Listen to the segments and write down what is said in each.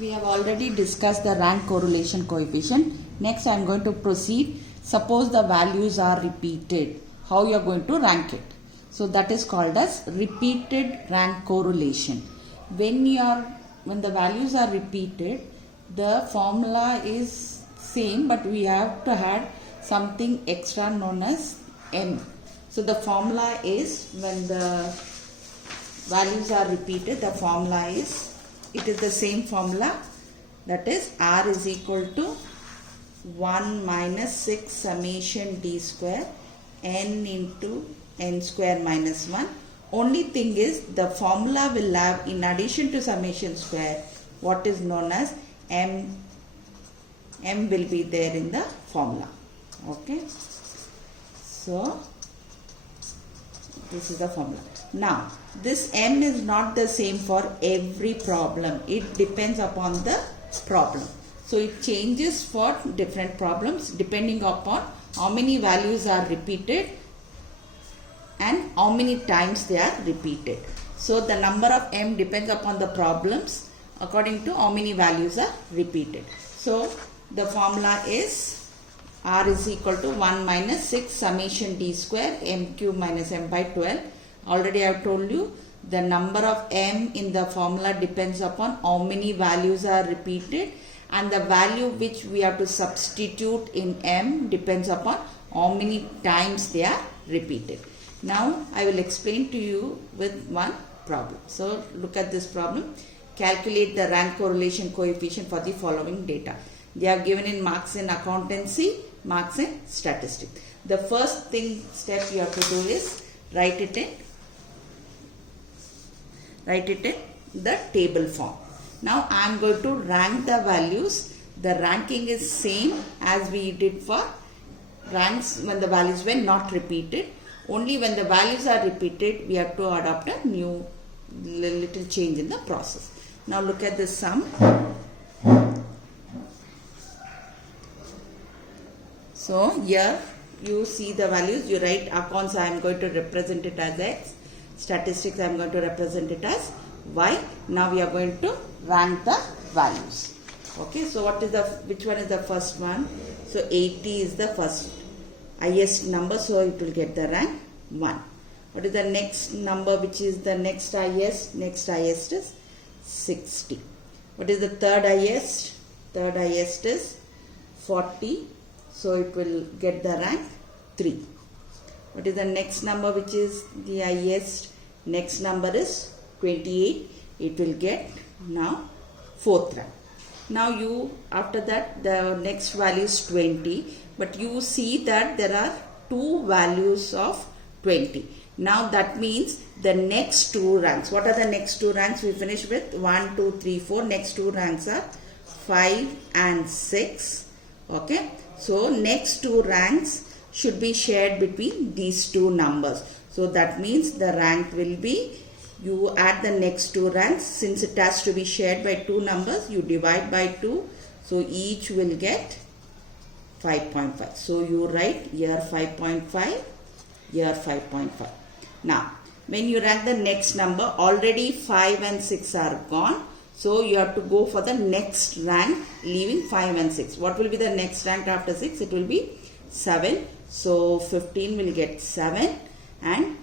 We have already discussed the rank correlation coefficient. Next I am going to proceed. Suppose the values are repeated. How you are going to rank it? So that is called as repeated rank correlation. When the values are repeated, the formula is same, but we have to add something extra known as M. So the formula is, when the values are repeated, the formula is, it is the same formula, that is R is equal to 1 minus 6 summation D square N into N square minus 1. Only thing is, the formula will have, in addition to summation square, what is known as M will be there in the formula. Okay. So this is the formula. Now this M is not the same for every problem. It depends upon the problem. So it changes for different problems depending upon how many values are repeated and how many times they are repeated. So the number of M depends upon the problems according to how many values are repeated. So the formula is R is equal to 1 minus 6 summation D square M cube minus M by 12. Already I have told you, the number of M in the formula depends upon how many values are repeated, and the value which we have to substitute in M depends upon how many times they are repeated. Now I will explain to you with one problem. So look at this problem. Calculate the rank correlation coefficient for the following data. They are given in marks in accountancy, marks in statistics. The first step you have to do is write it in the table form. Now I am going to rank the values. The ranking is same as we did for ranks when the values were not repeated. Only when the values are repeated, we have to adopt a new little change in the process. Now look at the sum. So here you see the values. You write accounts, I am going to represent it as X. Statistics, I am going to represent it as Y. Now we are going to rank the values. Okay, so which one is the first one? So 80 is the first highest number, so it will get the rank 1. What is the next number which is the next highest? Next highest is 60. What is the third highest? Third highest is 40. So it will get the rank 3. What is the next number which is the highest? Next number is 28. It will get now 4th rank. Now after that the next value is 20. But you see that there are two values of 20. Now that means the next two ranks. What are the next two ranks? We finish with 1, 2, 3, 4. Next two ranks are 5 and 6. Okay. So next two ranks should be shared between these two numbers. So that means the rank will be, you add the next two ranks. Since it has to be shared by two numbers, you divide by 2. So each will get 5.5. So you write here 5.5, here 5.5. Now when you rank the next number, already 5 and 6 are gone. So you have to go for the next rank, leaving 5 and 6. What will be the next rank after 6? It will be 7. So 15 will get 7 and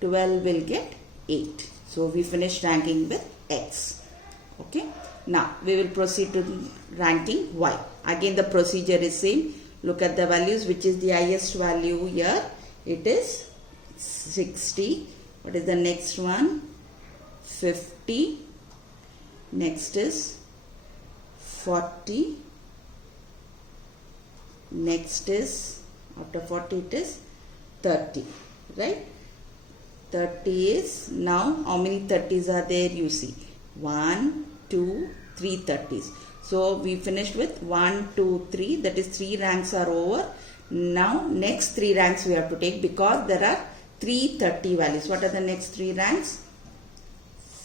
12 will get 8. So we finished ranking with X. Okay. Now we will proceed to ranking Y. Again the procedure is same. Look at the values. Which is the highest value here? It is 60. What is the next one? 50. Next is 40. Next is, after 40 it is 30. Right? 30 is, now how many 30s are there? You see 1, 2, 3 30s. So we finished with 1, 2, 3. That is 3 ranks are over. Now next 3 ranks we have to take, because there are 3 30 values. What are the next 3 ranks?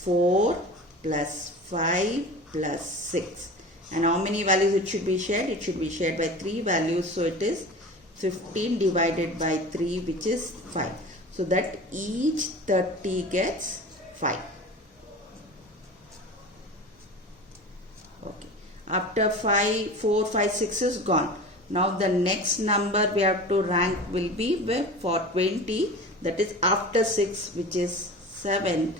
4 plus 5 plus 6. And how many values it should be shared? It should be shared by 3 values. So it is 15 divided by 3, which is 5. So that each 30 gets 5. Okay. After 5, 4, 5, 6 is gone. Now the next number we have to rank will be for 20, that is after 6, which is 7,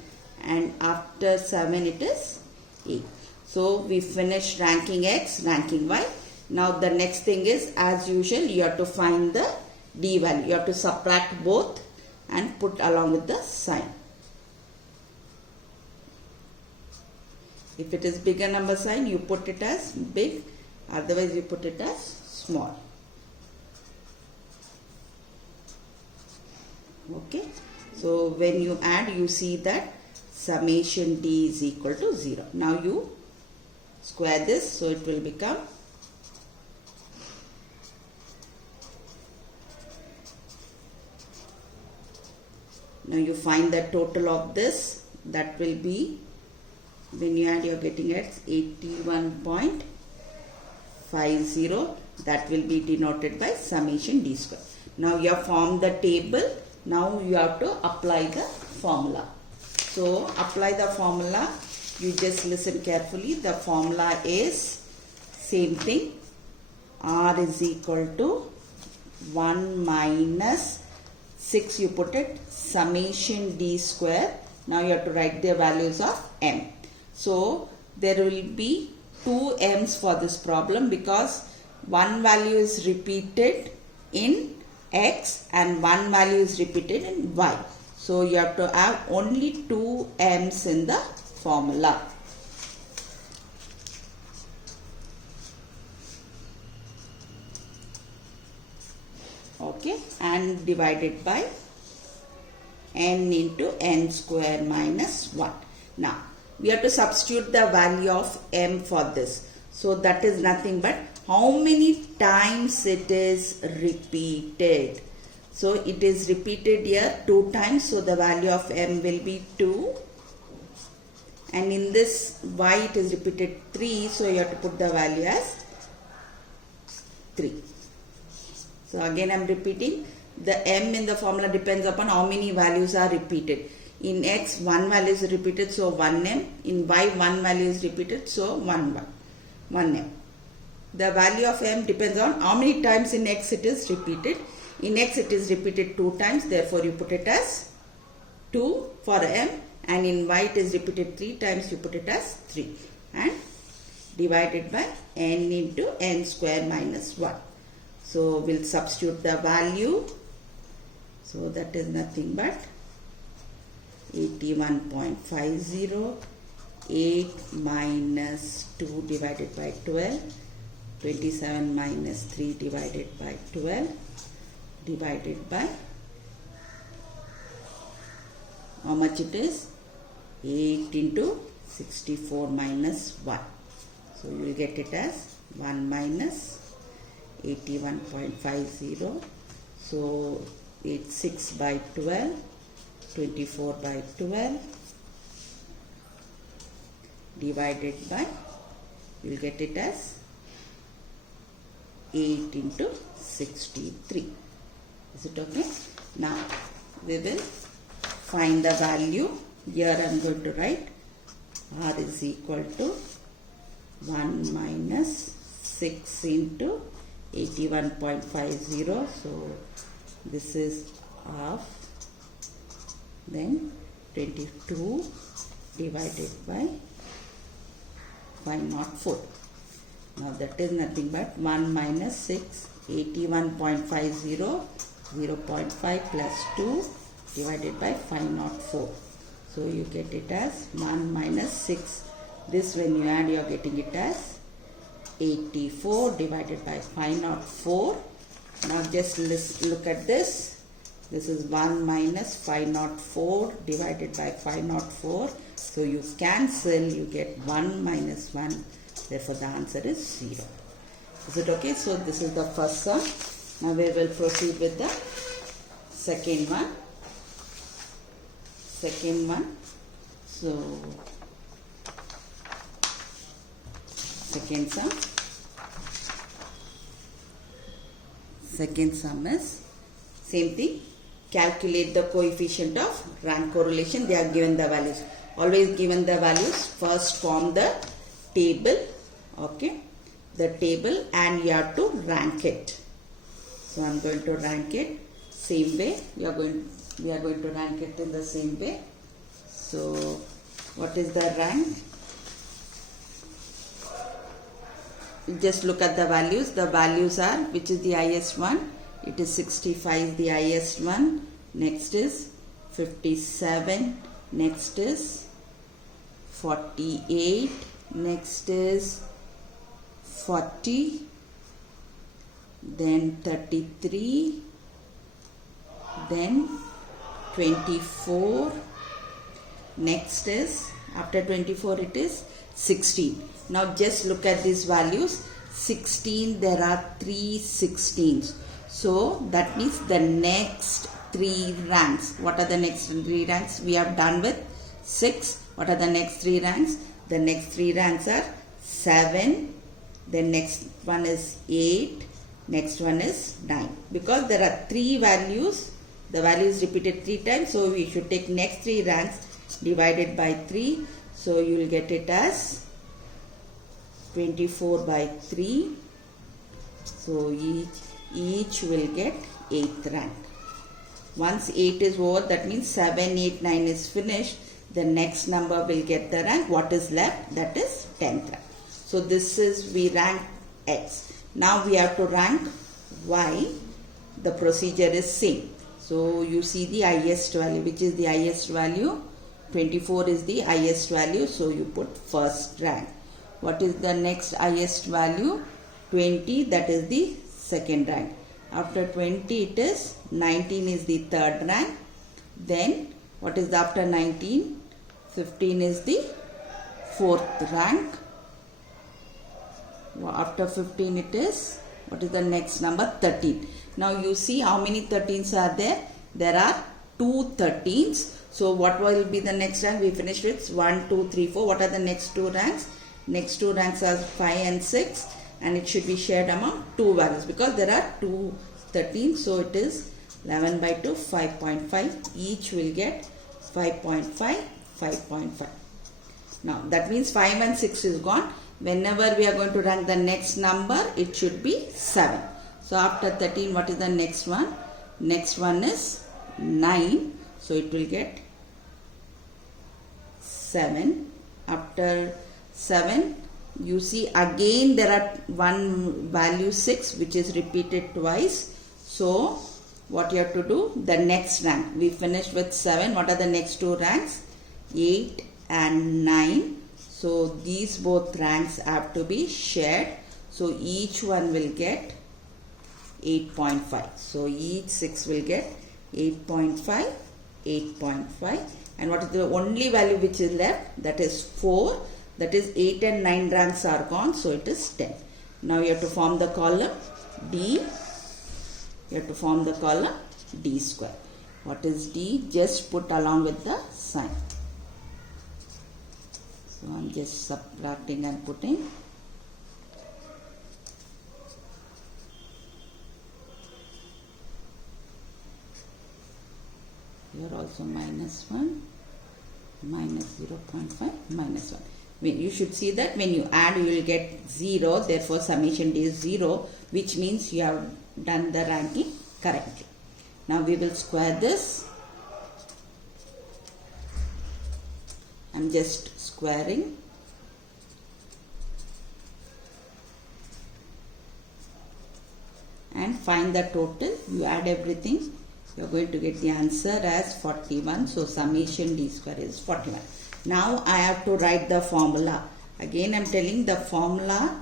and after 7 it is 8. So we finished ranking X, ranking Y. Now the next thing is, as usual, you have to find the D value. You have to subtract both and put along with the sign. If it is bigger number sign, you put it as big, otherwise you put it as small. Okay, so when you add, you see that summation D is equal to 0. Now you square this, so it will become now you find the total of this, that will be, when you add, you are getting at 81.50. That will be denoted by summation D square. Now you have formed the table. Now you have to apply the formula. So apply the formula. You just listen carefully. The formula is same thing. R is equal to 1 minus 6, you put it, summation D square. Now you have to write the values of M. So there will be 2 M's for this problem, because one value is repeated in X and one value is repeated in Y. So you have to have only 2 M's in the formula. Okay, and divided by n into n square minus 1. Now we have to substitute the value of M for this. So that is nothing but how many times it is repeated. So it is repeated here 2 times. So the value of M will be 2. And in this Y it is repeated 3. So you have to put the value as 3. So again I am repeating. The M in the formula depends upon how many values are repeated. In X, 1 value is repeated, so 1M. In Y, 1 value is repeated, so 1M. The value of M depends on how many times in X it is repeated. In X it is repeated 2 times, therefore you put it as 2 for M. And in Y it is repeated 3 times, you put it as 3. And divided by n into n square minus 1. So we'll substitute the value. So that is nothing but 81.50, 8 minus 2 divided by 12, 27 minus 3 divided by 12, divided by, how much it is? 8 into 64 minus 1. So you will get it as 1 minus 81.50. So it's 6 by 12. 24 by 12 divided by, you will get it as 8 into 63. Is it okay? Now we will find the value. Here I am going to write R is equal to 1 minus 6 into 81.50. So this is half. Then 22 divided by 504. Now that is nothing but 1 minus 6, 81.50, 0.5 plus 2 divided by 504. So you get it as 1 minus 6. This when you add, you are getting it as 84 divided by 504. Now just look at this. This is 1 minus 504 divided by 504. So you cancel, you get 1 minus 1. Therefore the answer is 0. Is it okay? So this is the first sum. Now we will proceed with the second one. So second sum is same thing. Calculate the coefficient of rank correlation. They are given the values. Always given the values. First form the table. okay, the table, and you have to rank it. So I'm going to rank it same way. We are going to rank it in the same way. So what is the rank? Just look at the values. The values are, which is the highest one? It is 65 is the highest one. Next is 57. Next is 48. Next is 40. Then 33. Then 24. Next is, after 24 it is 16. Now just look at these values. 16, there are 3 16s. So that means the next 3 ranks. What are the next 3 ranks? We have done with 6. What are the next 3 ranks? The next 3 ranks are 7. Then next one is 8. Next one is 9. Because there are 3 values. The value is repeated 3 times. So we should take next 3 ranks divided by 3. So you will get it as 24 by 3. So each will get 8th rank. Once 8 is over, that means 7, 8, 9 is finished. The next number will get the rank. What is left? That is 10th rank. So this is, we rank X. Now we have to rank Y. The procedure is same. So you see the highest value. Which is the highest value? 24 is the highest value. So you put first rank. What is the next highest value? 20, that is the second rank. After 20 it is 19 is the third rank. Then what is the after 19? 15 is the fourth rank. After 15 it is, what is the next number? 13. Now you see how many 13s are there? There are 2 13s. So what will be the next rank? We finished with 1, 2, 3, 4. What are the next 2 ranks? Next 2 ranks are 5 and 6, and it should be shared among 2 values because there are 2 13. So it is 11 by 2, 5.5. Each will get 5.5, 5.5. Now that means 5 and 6 is gone. Whenever we are going to rank the next number, it should be 7. So after 13, what is the next one? Next one is 9. So it will get 7. After 7, you see again there are one value 6 which is repeated twice. So what you have to do? The next rank. We finished with 7. What are the next 2 ranks? 8 and 9. So these both ranks have to be shared. So each one will get 8.5. So each 6 will get 8.5, 8.5. And what is the only value which is left? That is 4. That is 8 and 9 ranks are gone. So it is 10. Now you have to form the column D. You have to form the column D square. What is D? Just put along with the sign. So I'm just subtracting and putting. Here also minus 1, minus 0.5, minus 1. You should see that when you add you will get 0. Therefore summation D is 0, which means you have done the ranking correctly. Now we will square this. I'm just squaring. And find the total. You add everything. You are going to get the answer as 41. So summation D square is 41. Now I have to write the formula. Again I am telling the formula.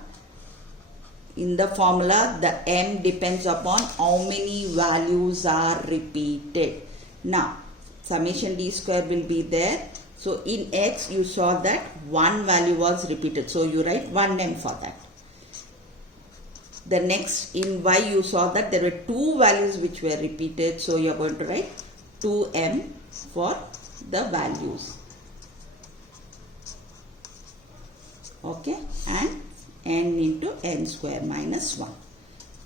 In the formula the M depends upon how many values are repeated. Now summation D square will be there. So in X you saw that one value was repeated. So you write 1M for that. The next in Y you saw that there were 2 values which were repeated. So you are going to write 2M for the values. Okay, and N into N square minus 1.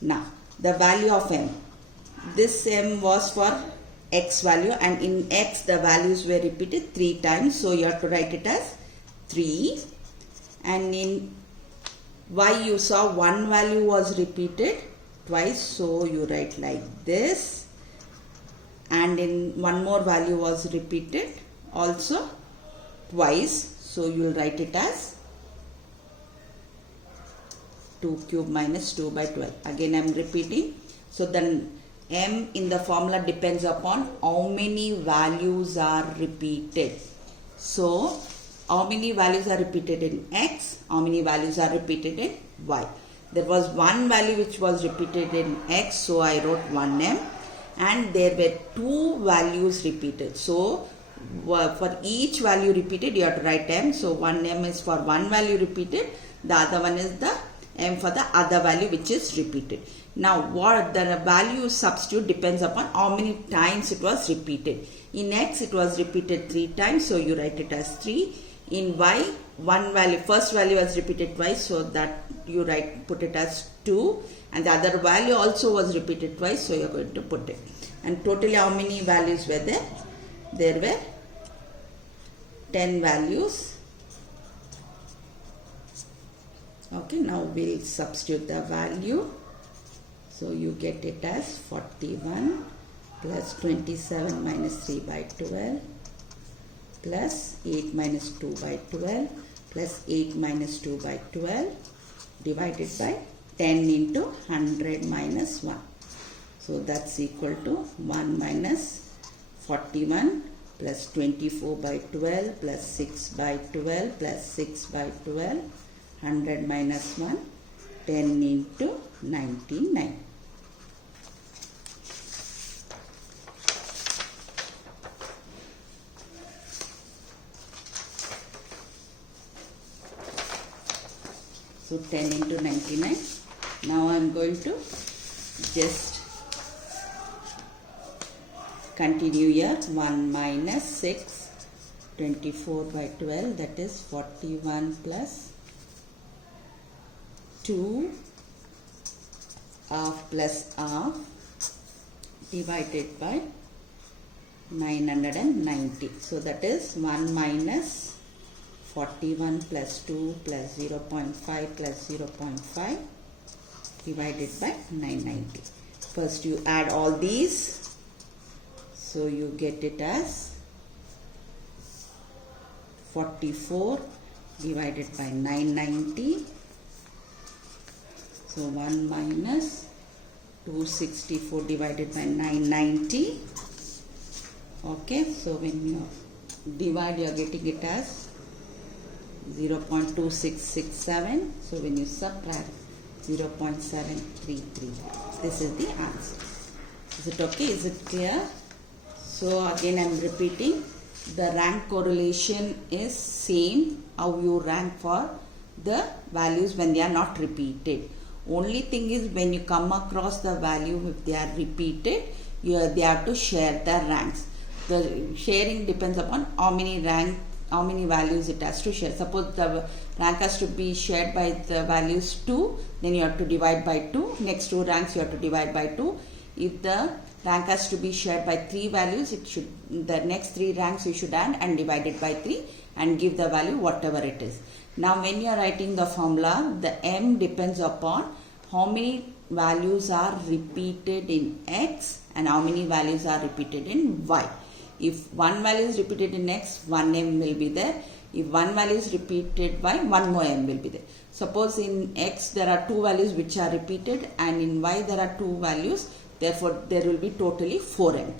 Now the value of M. This M was for X value, and in X the values were repeated 3 times. So you have to write it as 3. And in y you saw one value was repeated twice, so you write like this, and in one more value was repeated also twice, so you will write it as 2 cube minus 2 by 12. Again I am repeating. So then m in the formula depends upon how many values are repeated. So how many values are repeated in x, how many values are repeated in y. There was one value which was repeated in x, so I wrote 1m, and there were two values repeated. So for each value repeated you have to write m. So 1m is for one value repeated, the other one is the m for the other value which is repeated. Now what the value substitute depends upon how many times it was repeated. In x it was repeated 3 times, so you write it as 3. In y, one value, first value was repeated twice, so that you put it as 2, and the other value also was repeated twice, so you are going to put it. And totally how many values were there? There were 10 values. Okay, now we'll substitute the value. So you get it as 41 plus 27 minus 3 by 12 plus 8 minus 2 by 12 plus 8 minus 2 by 12 divided by 10 into 100 minus 1. So that's equal to 1 minus 41 plus 24 by 12 plus 6 by 12 plus 6 by 12, 100 minus 1, 10 into 99. So 10 into 99. Now I am going to just continue here. 1 minus 6, 24 by 12, that is 41 plus 2 half plus half divided by 990. So that is 1 minus 41 plus 2 plus 0.5 plus 0.5 divided by 990. First you add all these, so you get it as 44 divided by 990. So 1 minus 264 divided by 990. Okay, so when you divide, you are getting it as 0.2667. So when you subtract, 0.733. This is the answer. Is it okay? Is it clear? So again I am repeating, the rank correlation is same how you rank for the values when they are not repeated. Only thing is when you come across the value, if they are repeated, they have to share the ranks. The sharing depends upon how many values it has to share. Suppose the rank has to be shared by the values 2, then you have to divide by 2. Next 2 ranks you have to divide by 2. If the rank has to be shared by 3 values, the next 3 ranks you should add and divide it by 3 and give the value whatever it is. Now when you are writing the formula, the m depends upon how many values are repeated in x and how many values are repeated in y. If one value is repeated in x, 1 m will be there. If one value is repeated y, 1 more m will be there. Suppose in x there are 2 values which are repeated and in y there are 2 values, therefore there will be totally 4 m.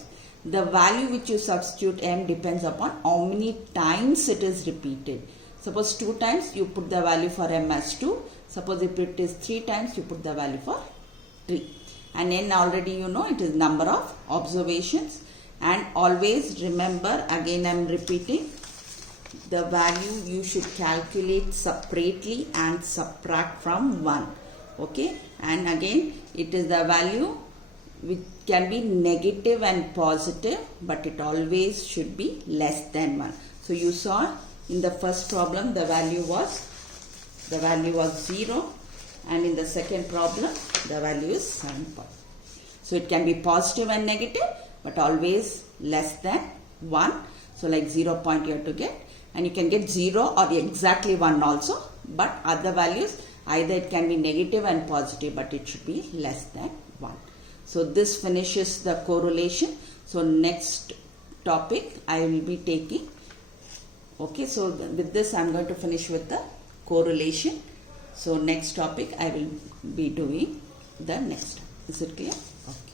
The value which you substitute m depends upon how many times it is repeated. Suppose 2 times, you put the value for m as 2. Suppose if it is 3 times, you put the value for 3. And n already you know it is number of observations. And always remember, again I am repeating, the value you should calculate separately and subtract from 1. Okay, and again it is the value which can be negative and positive, but it always should be less than 1. So you saw in the first problem the value was 0, and in the second problem the value is 7. So it can be positive and negative, but always less than 1. So like 0 point you have to get, and you can get 0 or exactly 1 also, but other values Either it can be negative and positive, but it should be less than 1. So this finishes the correlation. So next topic I will be taking. Okay, so with this I am going to finish with the correlation. So next topic I will be doing the next. Is it clear? Okay.